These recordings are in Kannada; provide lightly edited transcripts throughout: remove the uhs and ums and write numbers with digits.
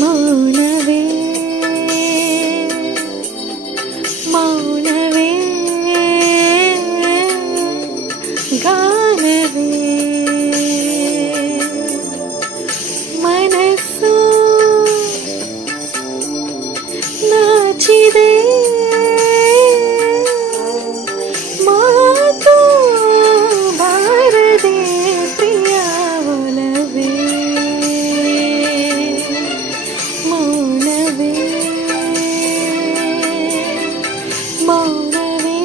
ಮೌನವೇ ಮೌನವೇ ಗಾನವೇ ಮನಸ್ಸು ನಾಚಿದೆ ಮಾತು ಬಾರದೆ ಪ್ರಿಯ ಒಲವೇ ಮೌನವೇ ಮೌನವೇ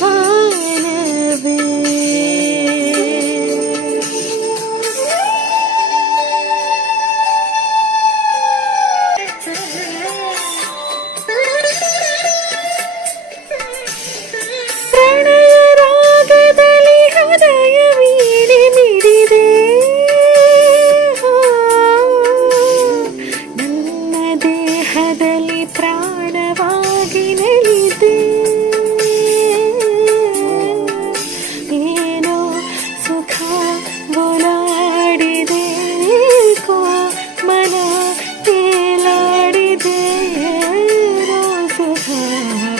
ಗಾನವೇ ಪ್ರಣಯ ರಾಗದಲ್ಲಿ ಹೃದಯ ವೀಣೆ ಮಿಡಿದೆ ನನ್ನ ದೇಹದಲ್ಲಿ ಪ್ರಾಣವಾಗಿ ನಲಿದೆ ಏನೋ ಸುಖ ಬೋಲಾಡಿದೆ ಏಕೋ ಮನ ತೇಲಾಡಿದೆ ಏನೋ ಸುಖ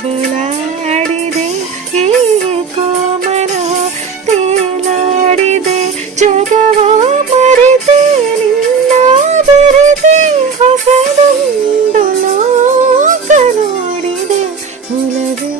ಬೋಲಾಡಿದೆ ಏಕೋ ಮನ ತೇಲಾಡಿದೆ ಜಗವ ಮರೆತೆ ನಿನ್ನ ಬೆರೆತೆ ಹೊಸದೊಂದು ಲೋಕ ನೋಡಿದೆ ಒಲವೇ